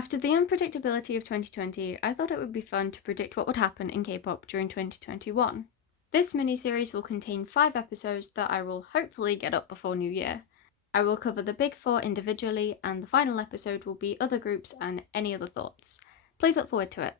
After the unpredictability of 2020, I thought it would be fun to predict what would happen in K-pop during 2021. This mini-series will contain 5 episodes that I will hopefully get up before New Year. I will cover the big 4 individually, and the final episode will be other groups and any other thoughts. Please look forward to it.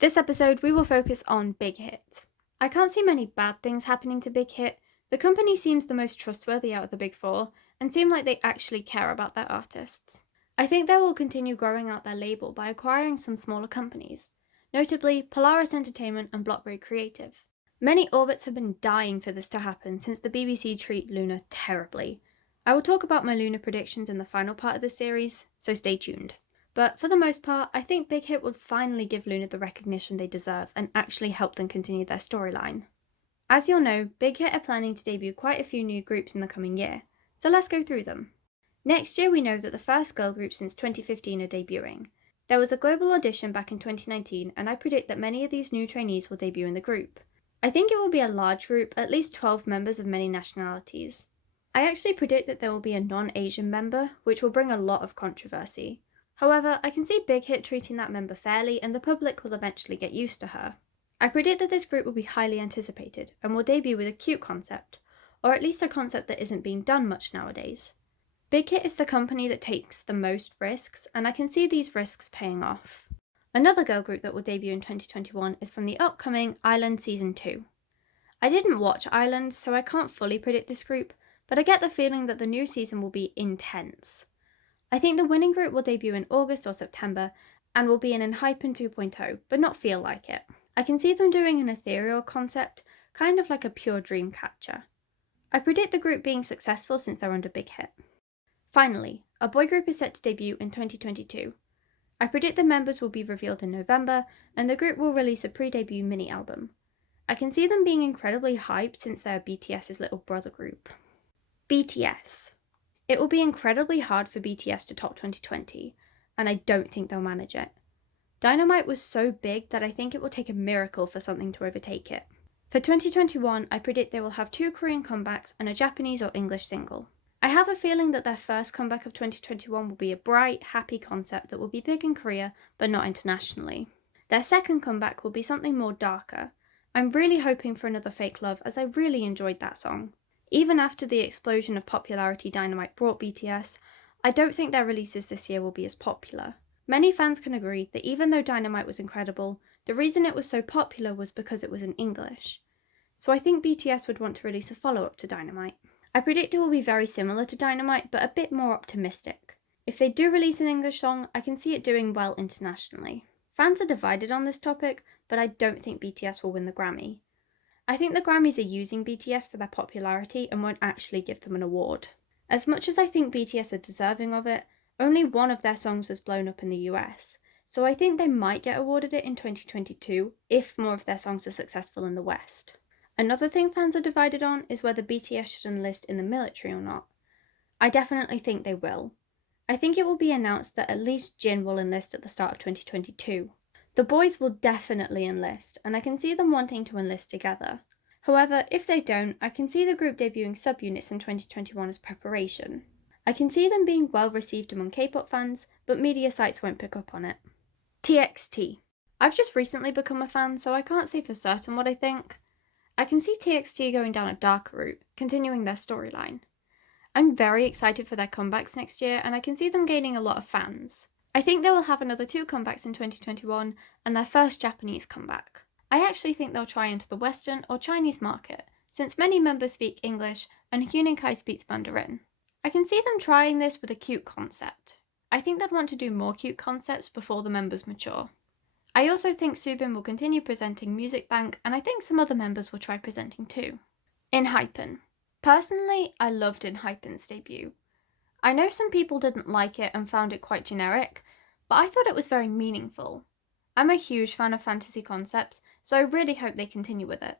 This episode we will focus on Big Hit. I can't see many bad things happening to Big Hit. The company seems the most trustworthy out of the big 4, and seem like they actually care about their artists. I think they will continue growing out their label by acquiring some smaller companies, notably Polaris Entertainment and Blockberry Creative. Many orbits have been dying for this to happen since the BBC treat Luna terribly. I will talk about my Luna predictions in the final part of this series, so stay tuned. But for the most part, I think Big Hit would finally give Luna the recognition they deserve and actually help them continue their storyline. As you'll know, Big Hit are planning to debut quite a few new groups in the coming year, so let's go through them. Next year we know that the first girl group since 2015 are debuting. There was a global audition back in 2019 and I predict that many of these new trainees will debut in the group. I think it will be a large group, at least 12 members of many nationalities. I actually predict that there will be a non-Asian member, which will bring a lot of controversy. However, I can see Big Hit treating that member fairly and the public will eventually get used to her. I predict that this group will be highly anticipated and will debut with a cute concept, or at least a concept that isn't being done much nowadays. Big Hit is the company that takes the most risks, and I can see these risks paying off. Another girl group that will debut in 2021 is from the upcoming Island Season 2. I didn't watch Island, so I can't fully predict this group, but I get the feeling that the new season will be intense. I think the winning group will debut in August or September, and will be an Enhypen 2.0, but not feel like it. I can see them doing an ethereal concept, kind of like a pure dream catcher. I predict the group being successful since they're under Big Hit. Finally, a boy group is set to debut in 2022. I predict the members will be revealed in November, and the group will release a pre-debut mini-album. I can see them being incredibly hyped since they're BTS's little brother group. BTS. It will be incredibly hard for BTS to top 2020, and I don't think they'll manage it. Dynamite was so big that I think it will take a miracle for something to overtake it. For 2021, I predict they will have 2 Korean comebacks and a Japanese or English single. I have a feeling that their first comeback of 2021 will be a bright, happy concept that will be big in Korea, but not internationally. Their second comeback will be something more darker. I'm really hoping for another Fake Love, as I really enjoyed that song. Even after the explosion of popularity Dynamite brought BTS, I don't think their releases this year will be as popular. Many fans can agree that even though Dynamite was incredible, the reason it was so popular was because it was in English. So I think BTS would want to release a follow-up to Dynamite. I predict it will be very similar to Dynamite, but a bit more optimistic. If they do release an English song, I can see it doing well internationally. Fans are divided on this topic, but I don't think BTS will win the Grammy. I think the Grammys are using BTS for their popularity and won't actually give them an award. As much as I think BTS are deserving of it, only one of their songs has blown up in the US, so I think they might get awarded it in 2022 if more of their songs are successful in the West. Another thing fans are divided on is whether BTS should enlist in the military or not. I definitely think they will. I think it will be announced that at least Jin will enlist at the start of 2022. The boys will definitely enlist, and I can see them wanting to enlist together. However, if they don't, I can see the group debuting subunits in 2021 as preparation. I can see them being well received among K-pop fans, but media sites won't pick up on it. TXT. I've just recently become a fan, so I can't say for certain what I think. I can see TXT going down a darker route, continuing their storyline. I'm very excited for their comebacks next year, and I can see them gaining a lot of fans. I think they will have another 2 comebacks in 2021, and their first Japanese comeback. I actually think they'll try into the Western or Chinese market, since many members speak English and Huening speaks Mandarin. I can see them trying this with a cute concept. I think they'd want to do more cute concepts before the members mature. I also think Subin will continue presenting Music Bank, and I think some other members will try presenting too. Enhypen. Personally, I loved Enhypen's debut. I know some people didn't like it and found it quite generic, but I thought it was very meaningful. I'm a huge fan of fantasy concepts, so I really hope they continue with it.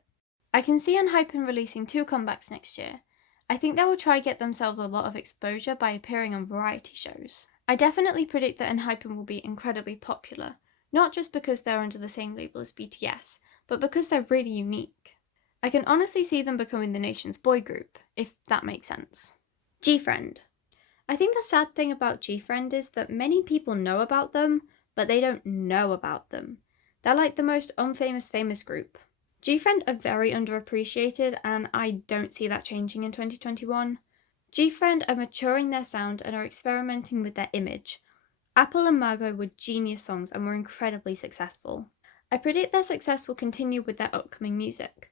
I can see Enhypen releasing 2 comebacks next year. I think they will try get themselves a lot of exposure by appearing on variety shows. I definitely predict that Enhypen will be incredibly popular, not just because they're under the same label as BTS, but because they're really unique. I can honestly see them becoming the nation's boy group, if that makes sense. GFRIEND. I think the sad thing about GFRIEND is that many people know about them, but they don't know about them. They're like the most unfamous famous group. GFRIEND are very underappreciated, and I don't see that changing in 2021. GFRIEND are maturing their sound and are experimenting with their image. Apple and Margot were genius songs and were incredibly successful. I predict their success will continue with their upcoming music.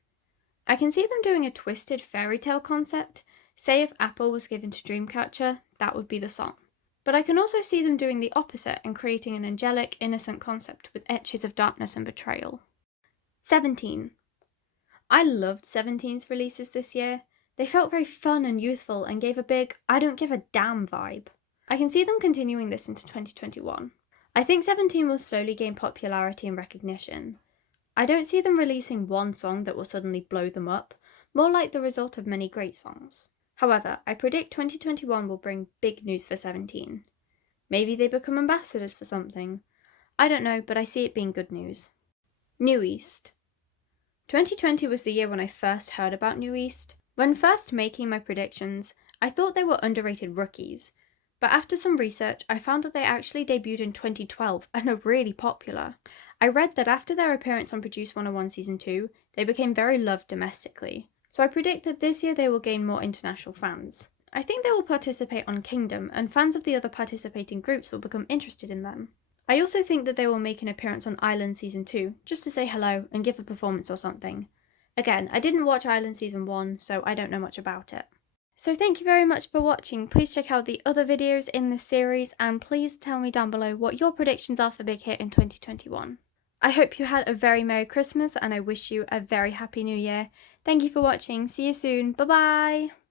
I can see them doing a twisted fairy tale concept. Say if Apple was given to Dreamcatcher, that would be the song. But I can also see them doing the opposite and creating an angelic, innocent concept with etches of darkness and betrayal. 17. I loved 17's releases this year. They felt very fun and youthful and gave a big, I don't give a damn vibe. I can see them continuing this into 2021. I think 17 will slowly gain popularity and recognition. I don't see them releasing one song that will suddenly blow them up, more like the result of many great songs. However, I predict 2021 will bring big news for 17. Maybe they become ambassadors for something. I don't know, but I see it being good news. New East. 2020 was the year when I first heard about New East. When first making my predictions, I thought they were underrated rookies, but after some research, I found that they actually debuted in 2012 and are really popular. I read that after their appearance on Produce 101 Season 2, they became very loved domestically. So I predict that this year they will gain more international fans. I think they will participate on Kingdom, and fans of the other participating groups will become interested in them. I also think that they will make an appearance on Island Season 2, just to say hello and give a performance or something. Again, I didn't watch Island Season 1, so I don't know much about it. So thank you very much for watching. Please check out the other videos in this series, and please tell me down below what your predictions are for Big Hit in 2021. I hope you had a very Merry Christmas, and I wish you a very Happy New Year. Thank you for watching. See you soon. Bye bye!